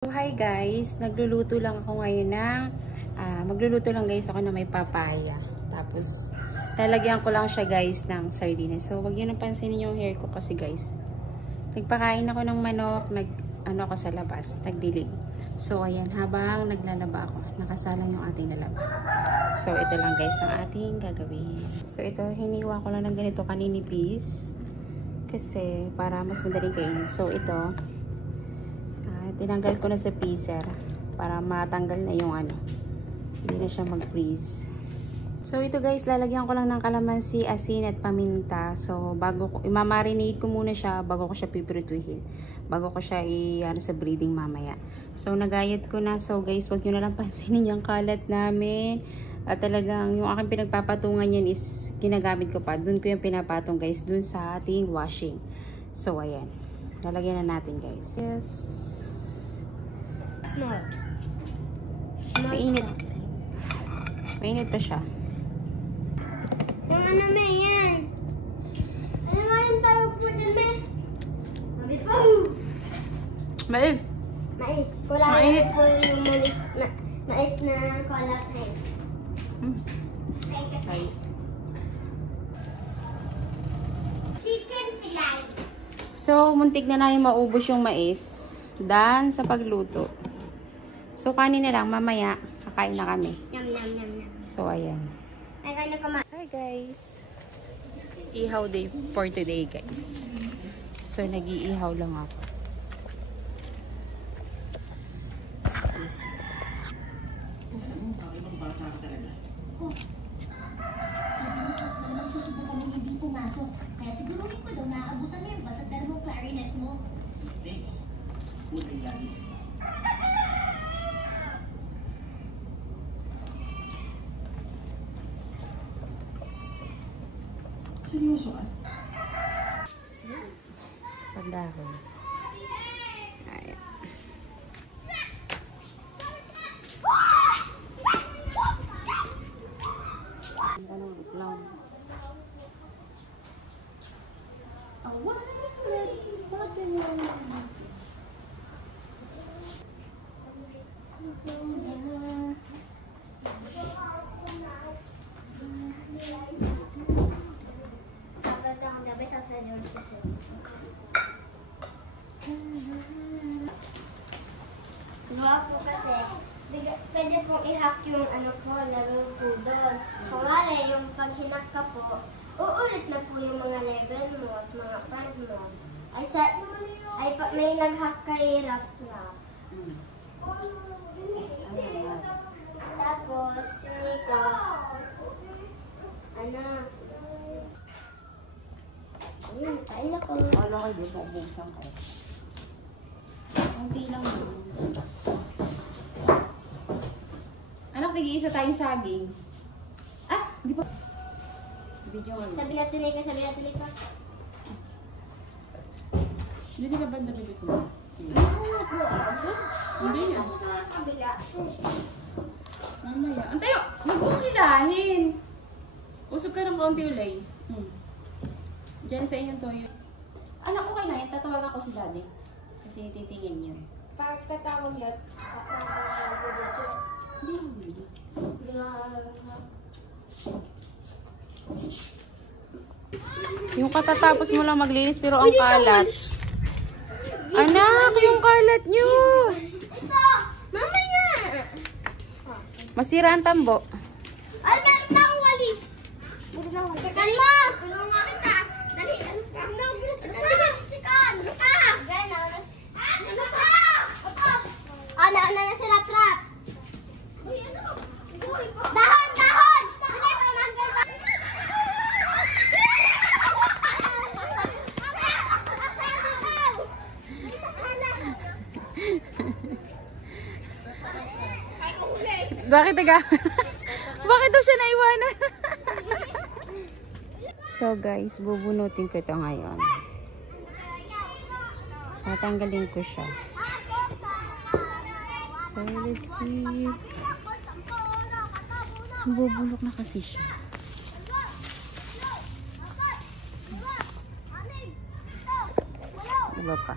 Hi guys, nagluluto lang ako ngayon ng magluluto lang guys ako na may papaya. Tapos lalagyan ko lang siya guys ng sardines. So wag niyo nang pansinin yung hair ko kasi guys. Nagpakain ako ng manok, ano ako sa labas, nagdilig. So ayan, habang naglalaba ako, nakasalang yung ating lalaba. So ito lang guys ang ating gagawin. So ito, hiniwa ko lang ng ganito kaninipis kasi para mas madaling kainin. So ito, tinanggal ko na sa freezer para matanggal na yung hindi na siya mag-freeze. So ito guys, lalagyan ko lang ng kalamansi, asin at paminta. So i-marinate ko muna siya bago ko siya pipirituhin. Bago ko siya sa breeding mamaya. So nagayat ko na. So guys, wag niyo na lang pansinin yung kalat namin. At talagang yung aking pinagpapatungan yan is ginagamit ko pa. Doon ko yung pinapatong guys, doon sa ating washing. So ayan, lalagyan na natin guys. Yes. Small. Mainit. Mainit pa siya. Yung ano may yan? Ano nga yung tawag po dun may? Mami po! Mais. Mais. Kulay po yung mais na kalat na yun. Guys. Chicken fillet. So, muntik na yung maubos yung mais. Dan sa pagluto. So, kanin na lang. Mamaya, kakain na kami. Yum, yum, yum, yum. So, ayan. Ay, gano'n kumain. Hi, guys. Ihaw day for today, guys. So, nag-iihaw lang ako. Nagsusubukan mong hindi pumasok. Kaya siguruhin ko daw naaabutan mo yung basag dala mong clarinet mo. Thanks. Buti lagi. Seryoso ka? Pandahon. Ayan. Anong lang. Luwa po kasi, pwede pong i-hack yung level po doon. Kumari, yung pag hinak ka po, uulit na po yung mga level mo at mga friend mo. May nag-hack kay Raf na. Tapos, nito, kain ako. Wala kayo doon, maubuksan kayo. Kunti lang doon. Anak, nag-iisa tayong saging. Ah, hindi pa. Video mo. Sabi natin ikaw. Hindi ka ba nabibig ko? Hindi yan. Mamaya. Antayo! Huwag mong hilahin. Usog ka ng kaunti ulay. Diyan sa inyong toyo. Anak ko kayo na yan. Tatawag ako si daddy. Kasi titingin yun. Pagkatawag yan, Hindi yung video. Yung katatapos mo lang maglinis pero ang kalat. Anak, yung kalat nyo! Mamaya! Masira ang tambo. Ay, meron na akong walis! Kalma! Tulungan nga kita! Dali, ano ka? Chichikan! Ano ka? Gano'n. Ano ka? Ano na sila, Prap? Dahon! Dahon! Sige, tumanggal ba? Bakit Bakit daw siya naiwanan? So guys, bubunutin ko ito ngayon. Tatanggalin ko siya. So let's see. Bubulok na kasi siya. Iba pa.